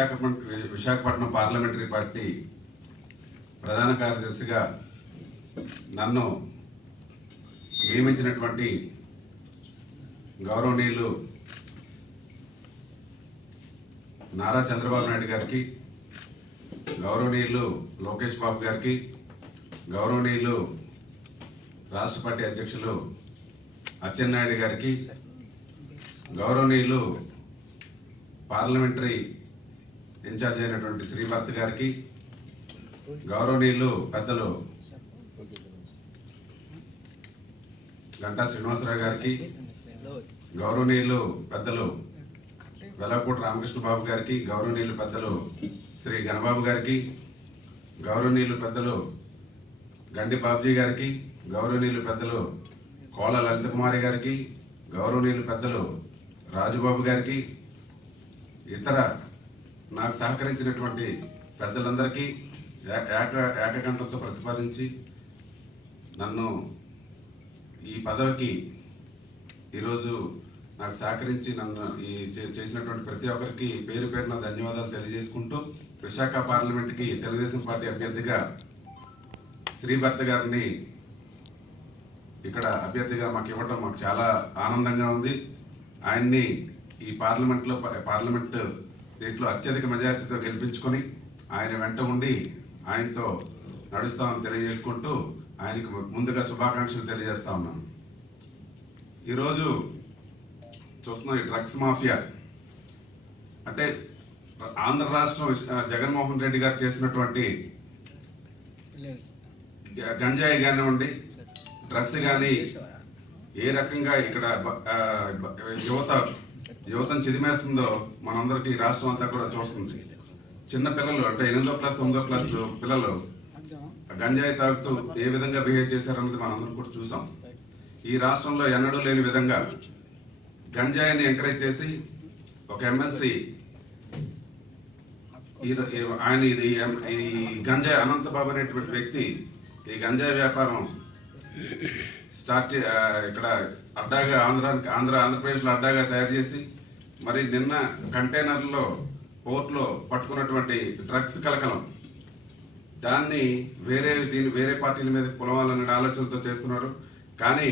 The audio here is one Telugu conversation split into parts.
విశాఖపట్నం విశాఖపట్నం పార్లమెంటరీ పార్టీ ప్రధాన కార్యదర్శిగా నన్ను నియమించినటువంటి గౌరవనీయులు నారా చంద్రబాబు నాయుడు గారికి గౌరవనీయులు లోకేష్ బాబు గారికి గౌరవనీయులు రాష్ట్ర పార్టీ అధ్యక్షులు అచ్చెన్నాయుడు గారికి గౌరవనీయులు పార్లమెంటరీ ఇన్ఛార్జ్ అయినటువంటి శ్రీభర్త్ గారికి గౌరవనీయులు పెద్దలు గంటా శ్రీనివాసరావు గారికి గౌరవనీయులు పెద్దలు వెలపూటి రామకృష్ణ బాబు గారికి గౌరవనీయులు పెద్దలు శ్రీ గణబాబు గారికి గౌరవనీయులు పెద్దలు గండి బాబ్జీ గారికి గౌరవనీయులు పెద్దలు కోల లలిత కుమారి గారికి గౌరవనీయులు పెద్దలు రాజుబాబు గారికి ఇతర నాకు సహకరించినటువంటి పెద్దలందరికీ ఏక ఏకకంఠంతో ప్రతిపాదించి నన్ను ఈ పదవికి ఈరోజు నాకు సహకరించి నన్ను ఈ చే- చేసినటువంటి ప్రతి ఒక్కరికి పేరు పేరున ధన్యవాదాలు తెలియజేసుకుంటూ విశాఖ పార్లమెంట్కి తెలుగుదేశం పార్టీ అభ్యర్థిగా శ్రీభర్త గారిని ఇక్కడ అభ్యర్థిగా మాకు ఇవ్వటం మాకు చాలా ఆనందంగా ఉంది. ఆయన్ని ఈ పార్లమెంట్లో పార్లమెంట్ దీంట్లో అత్యధిక మెజారిటీతో గెలిపించుకొని ఆయన వెంట ఉండి ఆయనతో నడుస్తామని తెలియజేసుకుంటూ ఆయనకు ముందుగా శుభాకాంక్షలు తెలియజేస్తా ఉన్నాను. ఈరోజు చూస్తున్నాం ఈ డ్రగ్స్ మాఫియా. అంటే ఆంధ్ర రాష్ట్రం జగన్మోహన్ రెడ్డి గారు చేసినటువంటి గ- గంజాయి కానివ్వండి డ్రగ్స్ కానీ ఏ రకంగా ఇక్కడ యువత యువతను చిదిమేస్తుందో మనందరికీ ఈ రాష్ట్రం అంతా కూడా చూస్తుంది. చిన్న పిల్లలు అంటే ఎనిమిదో క్లాస్ తొమ్మిదో క్లాస్ పిల్లలు గంజాయి తాగుతూ ఏ విధంగా బిహేవ్ చేశారన్నది మనందరం కూడా చూసాం. ఈ రాష్ట్రంలో ఎన్నడూ లేని విధంగా గంజాయిని ఎంకరేజ్ చేసి ఒక ఎమ్మెల్సీ ఈ- ఆయన ఇది ఈ గంజాయి అనంతబాబు అనేటువంటి వ్యక్తి ఈ గంజాయి వ్యాపారం స్టార్ట్ ఇక్కడ అడ్డాగా ఆంధ్రానికి ఆంధ్ర ఆంధ్రప్రదేశ్లో అడ్డాగా తయారు చేసి మరి నిన్న కంటైనర్లో పోర్ట్లో పట్టుకున్నటువంటి డ్రగ్స్ కలకలం. దాన్ని వేరే దీన్ని వేరే పార్టీల మీద పులవాలనే ఆలోచనతో చేస్తున్నారు. కానీ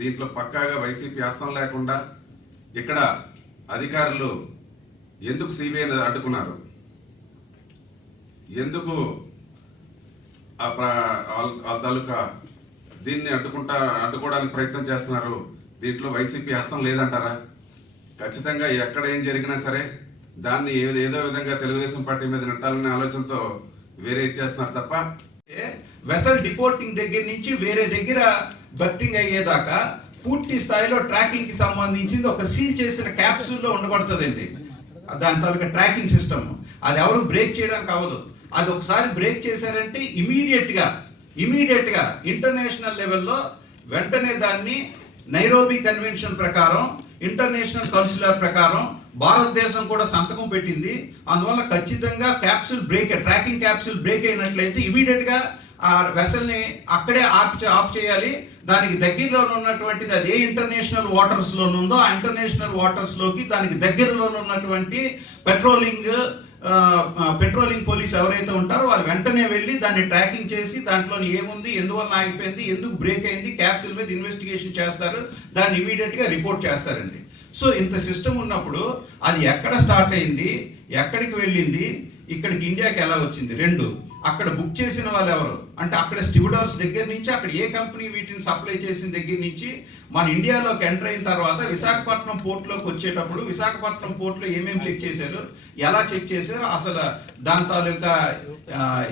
దీంట్లో పక్కాగా వైసీపీ హస్తం లేకుండా ఇక్కడ అధికారులు ఎందుకు సిబిఐని అడ్డుకున్నారు? ఎందుకు ఆ వాళ్ళ తాలూకా దీన్ని అడ్డుకుంటా అడ్డుకోవడానికి ప్రయత్నం చేస్తున్నారు. దీంట్లో వైసీపీ హస్తం లేదంటారా? ఖచ్చితంగా ఎక్కడ ఏం జరిగినా సరే దాన్ని ఏదో ఏదో విధంగా తెలుగుదేశం పార్టీ మీద నెట్టాలనే ఆలోచనతో వేరే ఇచ్చేస్తున్నారు తప్ప. వెసల్ డిపోర్టింగ్ దగ్గర నుంచి వేరే దగ్గర బర్తింగ్ అయ్యేదాకా పూర్తి స్థాయిలో ట్రాకింగ్కి సంబంధించింది ఒక సీల్ చేసిన క్యాప్సూల్లో ఉండబడుతుందండి. దాని తాలూకా ట్రాకింగ్ సిస్టమ్. అది ఎవరు బ్రేక్ చేయడానికి అవ్వదు. అది ఒకసారి బ్రేక్ చేశారంటే ఇమీడియట్ ఇమీడియట్గా ఇంటర్నేషనల్ లెవెల్లో వెంటనే దాన్ని నైరోబీ కన్వెన్షన్ ప్రకారం ఇంటర్నేషనల్ కౌన్సిలర్ ప్రకారం భారతదేశం కూడా సంతకం పెట్టింది. అందువల్ల ఖచ్చితంగా capsule break tracking capsule break అయినట్లయితే ఇమీడియట్గా ఆ వెసల్ని అక్కడే ఆఫ్ ఆఫ్ చేయాలి. దానికి దగ్గరలో ఉన్నటువంటిది అది ఏ ఇంటర్నేషనల్ వాటర్స్ ఉందో ఆ ఇంటర్నేషనల్ వాటర్స్లోకి దానికి దగ్గరలో ఉన్నటువంటి పెట్రోలింగ్ పెట్రోలింగ్ పోలీస్ ఎవరైతే ఉంటారో వారు వెంటనే వెళ్ళి దాన్ని ట్రాకింగ్ చేసి దాంట్లో ఏముంది ఎందువల్ల ఆగిపోయింది ఎందుకు బ్రేక్ అయింది క్యాప్సిల్ మీద ఇన్వెస్టిగేషన్ చేస్తారు దాన్ని ఇమీడియట్గా రిపోర్ట్ చేస్తారండి. సో ఇంత సిస్టమ్ ఉన్నప్పుడు అది ఎక్కడ స్టార్ట్ అయింది ఎక్కడికి వెళ్ళింది ఇక్కడికి ఇండియాకి ఎలా వచ్చింది? రెండు. అక్కడ బుక్ చేసిన వాళ్ళు ఎవరు అంటే అక్కడ స్టివడర్స్ దగ్గర నుంచి అక్కడ ఏ కంపెనీ వీటిని సప్లై చేసిన దగ్గర నుంచి మన ఇండియాలోకి ఎంటర్ అయిన తర్వాత విశాఖపట్నం పోర్ట్లోకి వచ్చేటప్పుడు విశాఖపట్నం పోర్ట్లో ఏమేమి చెక్ చేశారు? ఎలా చెక్ చేశారు? అసలు దాని తాలూకా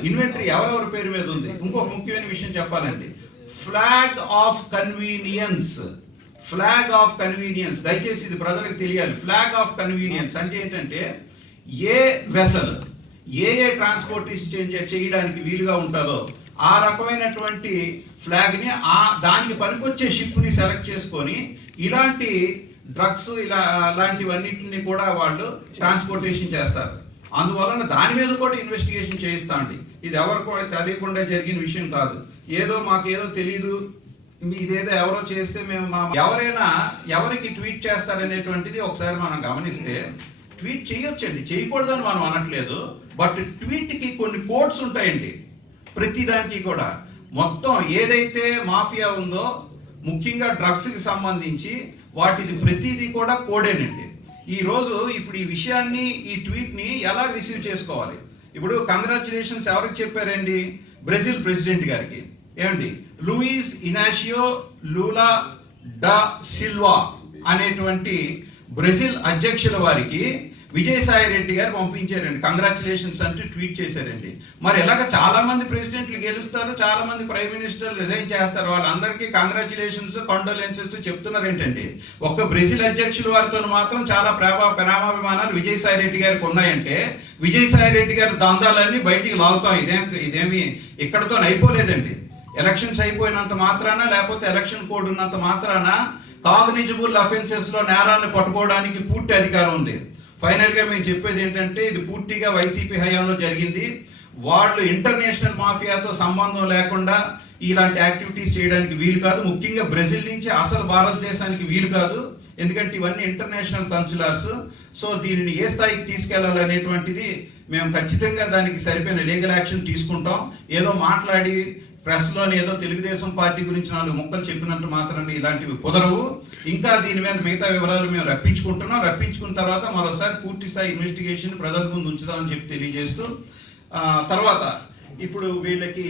ఇన్వెంటరీ ఎవరెవరి పేరు మీద ఉంది? ఇంకొక ముఖ్యమైన విషయం చెప్పాలండి. Flag of convenience. Flag of convenience. దయచేసి ఇది ప్రజలకు తెలియాలి. ఫ్లాగ్ ఆఫ్ కన్వీనియన్స్ అంటే ఏంటంటే ఏ వెసల్ ఏ ఏ ట్రాన్స్పోర్టేషన్ చేయడానికి వీలుగా ఉంటుందో ఆ రకమైనటువంటి ఫ్లాగ్ని ఆ దానికి పనికొచ్చే షిప్ని సెలెక్ట్ చేసుకొని ఇలాంటి డ్రగ్స్ ఇలా అలాంటివన్నిటిని కూడా వాళ్ళు ట్రాన్స్పోర్టేషన్ చేస్తారు. అందువలన దాని మీద కూడా ఇన్వెస్టిగేషన్ చేయిస్తా అండి ఇది ఎవరు కూడా తెలియకుండా జరిగిన విషయం కాదు. ఏదో మాకేదో తెలియదు ఇదేదో ఎవరో చేస్తే మేము మా ఎవరైనా ఎవరికి ట్వీట్ చేస్తారనేటువంటిది ఒకసారి మనం గమనిస్తే ట్వీట్ చేయొచ్చండి. చేయకూడదని మనం అనట్లేదు. బట్ ట్వీట్కి కొన్ని కోడ్స్ ఉంటాయండి. ప్రతి దానికి కూడా. మొత్తం ఏదైతే మాఫియా ఉందో ముఖ్యంగా డ్రగ్స్కి సంబంధించి వాటిది ప్రతిదీ కూడా కోడేనండి. ఈ రోజు ఇప్పుడు ఈ విషయాన్ని ఈ ట్వీట్ని ఎలా రిసీవ్ చేసుకోవాలి? ఇప్పుడు కంగ్రాచులేషన్స్ ఎవరికి చెప్పారండి? బ్రెజిల్ ప్రెసిడెంట్ గారికి. ఏమండి? Luiz Inacio Lula da Silva అనేటువంటి బ్రెజిల్ అధ్యక్షుల వారికి విజయసాయి రెడ్డి గారు పంపించారండి. కంగ్రాచులేషన్స్ అంటూ ట్వీట్ చేశారండి. మరి ఎలాగ చాలామంది ప్రెసిడెంట్లు గెలుస్తారు చాలామంది ప్రైమ్ మినిస్టర్లు రిజైన్ చేస్తారు వాళ్ళందరికీ కంగ్రాచులేషన్స్ కండోలెన్సెస్ చెప్తున్నారు ఏంటండి ఒక్క బ్రెజిల్ అధ్యక్షుల వారితో మాత్రం చాలా ప్రేమ ప్రేమాభిమానాలు విజయసాయి రెడ్డి గారికి ఉన్నాయంటే విజయసాయి రెడ్డి గారి దందాలన్నీ బయటికి లాగుతాం. ఇదేం ఇదేమి ఇక్కడతో అయిపోలేదండి. ఎలక్షన్స్ అయిపోయినంత మాత్రాన లేకపోతే ఎలక్షన్ కోడ్ ఉన్నంత మాత్రాన కాగ్నిజిబుల్ అఫెన్సెస్లో నేరాన్ని పట్టుకోవడానికి పూర్తి అధికారం ఉంది. ఫైనల్గా మేము చెప్పేది ఏంటంటే ఇది పూర్తిగా వైసీపీ హయాంలో జరిగింది. వాళ్ళు ఇంటర్నేషనల్ మాఫియాతో సంబంధం లేకుండా ఇలాంటి యాక్టివిటీస్ చేయడానికి వీలు కాదు. ముఖ్యంగా బ్రెజిల్ నుంచి అసలు భారతదేశానికి వీలు కాదు. ఎందుకంటే ఇవన్నీ ఇంటర్నేషనల్ కన్సులర్స్. సో దీనిని ఏ స్థాయికి తీసుకెళ్ళాలి అనేటువంటిది మేము ఖచ్చితంగా దానికి సరిపోయిన లీగల్ యాక్షన్ తీసుకుంటాం. ఏదో మాట్లాడి ప్రెస్లో ఏదో తెలుగుదేశం పార్టీ గురించి నాలుగు ముక్కలు చెప్పినట్టు మాత్రమే ఇలాంటివి కుదరవు. ఇంకా దీని మీద మిగతా వివరాలు మేము రప్పించుకుంటున్నాం. రప్పించుకున్న తర్వాత మరోసారి పూర్తి స్థాయి ఇన్వెస్టిగేషన్ ప్రజల ముందు ఉంచుతామని చెప్పి తెలియజేస్తూ తర్వాత ఇప్పుడు వీళ్ళకి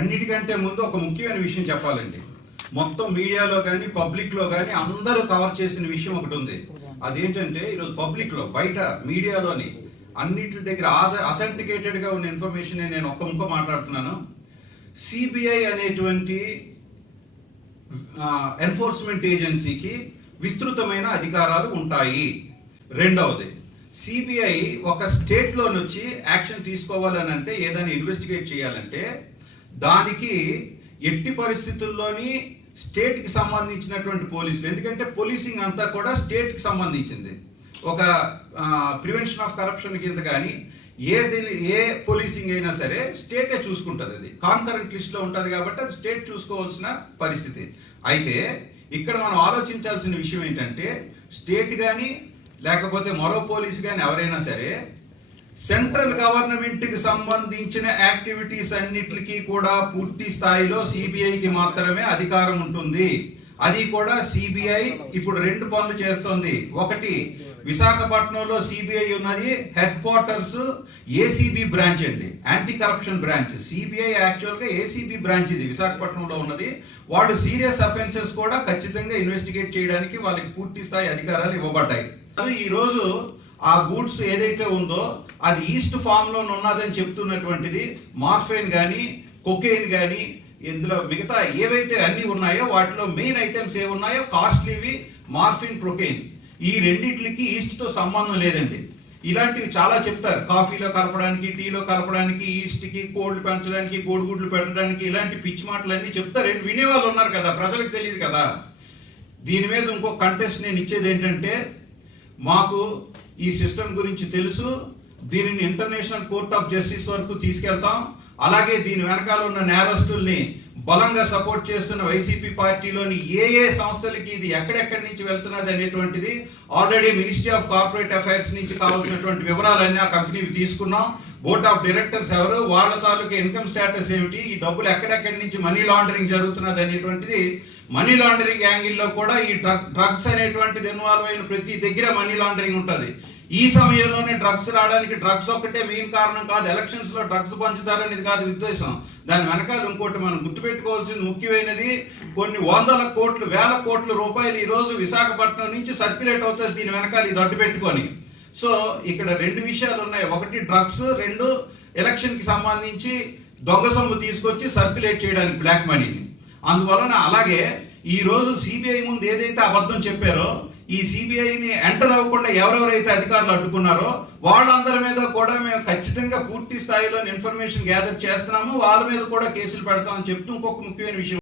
అన్నిటికంటే ముందు ఒక ముఖ్యమైన విషయం చెప్పాలండి. మొత్తం మీడియాలో కానీ పబ్లిక్లో కానీ అందరూ కవర్ చేసిన విషయం ఒకటి ఉంది. అదేంటంటే ఈరోజు పబ్లిక్లో బయట మీడియాలోని అన్నిటి దగ్గర అథెంటికేటెడ్గా ఉన్న ఇన్ఫర్మేషన్ నేను ఒక్క ముక్క మాట్లాడుతున్నాను. సిబిఐ అనేటువంటి ఎన్ఫోర్స్మెంట్ ఏజెన్సీకి విస్తృతమైన అధికారాలు ఉంటాయి. రెండవది సిబిఐ ఒక స్టేట్లో నుంచి యాక్షన్ తీసుకోవాలని అంటే ఏదైనా ఇన్వెస్టిగేట్ చేయాలంటే దానికి ఎట్టి పరిస్థితుల్లోని స్టేట్కి సంబంధించినటువంటి పోలీసులు ఎందుకంటే పోలీసింగ్ అంతా కూడా స్టేట్కి సంబంధించింది. ఒక ప్రివెన్షన్ ఆఫ్ కరప్షన్ కింద కానీ ఏది ఏ పోలీసింగ్ అయినా సరే స్టేటే చూసుకుంటుంది అది. కాన్కరెంట్ లిస్ట్లో ఉంటుంది కాబట్టి అది స్టేట్ చూసుకోవాల్సిన పరిస్థితి. అయితే ఇక్కడ మనం ఆలోచించాల్సిన విషయం ఏంటంటే స్టేట్ కానీ లేకపోతే మరో పోలీస్ కానీ ఎవరైనా సరే సెంట్రల్ గవర్నమెంట్కి సంబంధించిన యాక్టివిటీస్ అన్నిటికీ కూడా పూర్తి స్థాయిలో సిబిఐకి మాత్రమే అధికారం ఉంటుంది. అది కూడా సిబిఐ ఇప్పుడు రెండు పనులు చేస్తోంది. ఒకటి విశాఖపట్నంలో సిబిఐ ఉన్నది హెడ్ క్వార్టర్స్ ఏసీబీ బ్రాంచ్ అండి. యాంటీ కరప్షన్ బ్రాంచ్ సిబిఐ యాక్చువల్గా ఏసీబీ బ్రాంచ్ ఇది విశాఖపట్నంలో ఉన్నది. వాళ్ళు సీరియస్ అఫెన్సెస్ కూడా ఖచ్చితంగా ఇన్వెస్టిగేట్ చేయడానికి వాళ్ళకి పూర్తి స్థాయి అధికారాలు ఇవ్వబడ్డాయి. అది ఈరోజు ఆ గూడ్స్ ఏదైతే ఉందో అది ఈస్ట్ ఫామ్లో ఉన్నదని చెప్తున్నటువంటిది మార్ఫైన్ కానీ కొకేన్ కానీ ఇందులో మిగతా ఏవైతే అన్నీ ఉన్నాయో వాటిలో మెయిన్ ఐటమ్స్ ఏ ఉన్నాయో కాస్ట్లీవి మార్ఫిన్ ప్రొకెయిన్ ఈ రెండిట్లకి ఈస్ట్తో సంబంధం లేదండి. ఇలాంటివి చాలా చెప్తారు. కాఫీలో కలపడానికి టీలో కలపడానికి ఈస్ట్కి కోల్డ్ కోళ్ళు పెంచడానికి కోడిగుడ్లు పెట్టడానికి ఇలాంటి పిచ్చి మాటలన్నీ చెప్తారు. వినేవాళ్ళు ఉన్నారు కదా ప్రజలకు తెలియదు కదా. దీని మీద ఇంకో కంటెస్ట్ నేను ఇచ్చేది ఏంటంటే మాకు ఈ సిస్టమ్ గురించి తెలుసు. దీనిని ఇంటర్నేషనల్ కోర్ట్ ఆఫ్ జస్టిస్ వరకు తీసుకెళ్తాం. అలాగే దీని వెనకాల ఉన్న నేరస్తుల్ని బలంగా సపోర్ట్ చేస్తున్న వైసీపీ పార్టీలోని ఏ ఏ సంస్థలకి ఇది ఎక్కడెక్కడి నుంచి వెళ్తున్నది అనేటువంటిది already ministry of corporate affairs నుంచి కావాల్సినటువంటి వివరాలన్నీ ఆ కంపెనీకి తీసుకున్నాం. బోర్డ్ ఆఫ్ డైరెక్టర్స్ ఎవరు? వాళ్ళ తాలూకా ఇన్కమ్ స్టేటస్ ఏమిటి? ఈ డబ్బులు ఎక్కడెక్కడి నుంచి మనీ లాండరింగ్ జరుగుతున్నది అనేటువంటిది మనీ లాండరింగ్ యాంగిల్లో కూడా ఈ డ్రగ్ డ్రగ్స్ అనేటువంటిది ఇన్వాల్వ్ అయిన ప్రతి దగ్గర మనీ లాండరింగ్ ఉంటుంది. ఈ సమయంలోనే డ్రగ్స్ రావడానికి డ్రగ్స్ ఒక్కటే మెయిన్ కారణం కాదు ఎలక్షన్స్లో డ్రగ్స్ పంచుతారనేది కాదు ఉద్దేశం దాని వెనకాల ఇంకోటి మనం గుర్తుపెట్టుకోవాల్సింది ముఖ్యమైనది కొన్ని వందల కోట్లు వేల కోట్ల రూపాయలు ఈ రోజు విశాఖపట్నం నుంచి సర్క్యులేట్ అవుతుంది దీని వెనకాల ఇది అడ్డు పెట్టుకొని. సో ఇక్కడ రెండు విషయాలు ఉన్నాయి. ఒకటి డ్రగ్స్ రెండు ఎలక్షన్కి సంబంధించి దొంగ సొమ్ము తీసుకొచ్చి సర్క్యులేట్ చేయడానికి బ్లాక్ మనీని అందువలన అలాగే ఈ రోజు సిబిఐ ముందు ఏదైతే అబద్ధం చెప్పారో ఈ సిబిఐని ఎంటర్ అవ్వకుండా ఎవరెవరైతే అధికారులు అడ్డుకున్నారో వాళ్ళందరి మీద కూడా మేము ఖచ్చితంగా పూర్తి స్థాయిలో ఇన్ఫర్మేషన్ గ్యాదర్ చేస్తున్నాము. వాళ్ళ మీద కూడా కేసులు పెడతామని చెప్తూ ఇంకొక ముఖ్యమైన విషయం